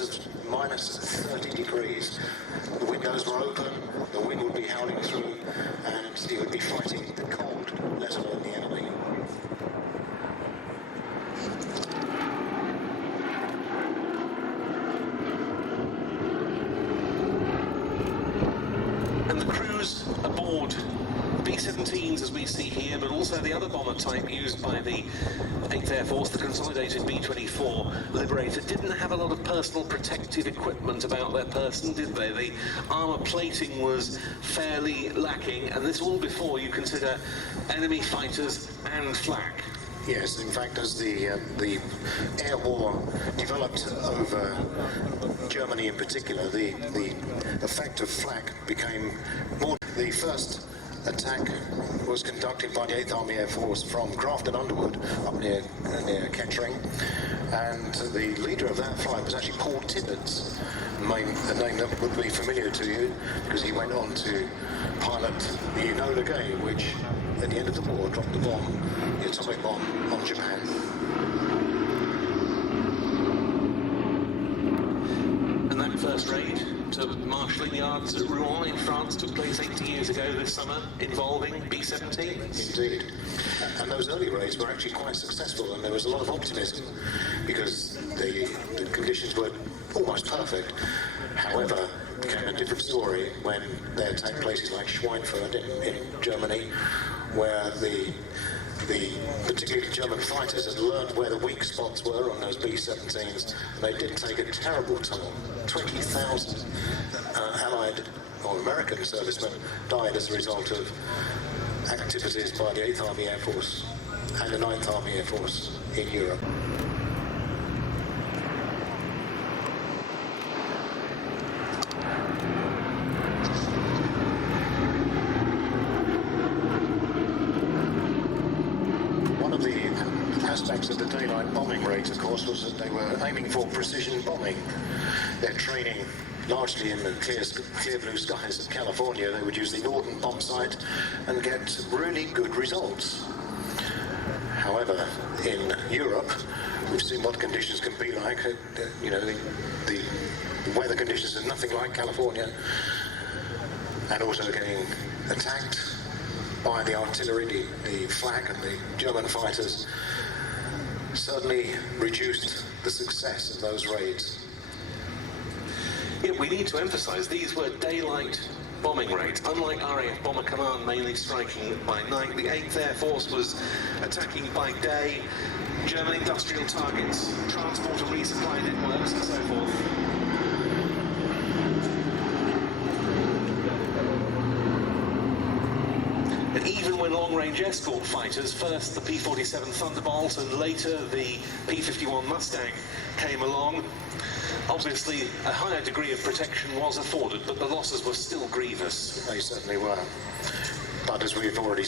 temperatures of minus 30 degrees. The windows were open, the wind would be howling through, and he would be fighting the cold, let alone the enemy. And the crews aboard B-17s, as we see here, but also the other bomber type used by the 8th Air Force, the consolidated B-24 Liberator, didn't have a lot of personal protective equipment about their person, did they? The armour plating was fairly lacking, and this all before you consider enemy fighters and flak. Yes, in fact, as the air war developed over Germany in particular, the effect of flak became more. The first attack was conducted by the 8th Army Air Force from Grafton Underwood up near Kettering, and the leader of that flight was actually Paul Tibbets, a name that would be familiar to you because he went on to pilot the Enola Gay, which at the end of the war dropped the atomic bomb on Japan. And that first raid to marshalling yards at Rouen in France took place 80 years ago this summer, involving B-17s. Indeed. And those early raids were actually quite successful, and there was a lot of optimism because the conditions were almost perfect. However, it became a different story when they attacked places like Schweinfurt in Germany, where particularly the German fighters had learned where the weak spots were on those B-17s, and they did take a terrible toll. 20,000 Allied or American servicemen died as a result of activities by the 8th Army Air Force and the 9th Army Air Force in Europe. Aspects of the daylight bombing raids, of course, was that they were aiming for precision bombing. They're training largely in the clear blue skies of California. They would use the Norden bomb site and get really good results. However, in Europe, we've seen what conditions can be like. You know, the weather conditions are nothing like California, and also getting attacked by the artillery, the flak and the German fighters certainly reduced the success of those raids. Yeah, we need to emphasise these were daylight bombing raids. Unlike RAF Bomber Command mainly striking by night, the 8th Air Force was attacking by day, German industrial targets, transport and resupply networks and so forth. And even when long-range escort fighters, first the P-47 Thunderbolt and later the P-51 Mustang came along, obviously a higher degree of protection was afforded, but the losses were still grievous. They certainly were. But as we've already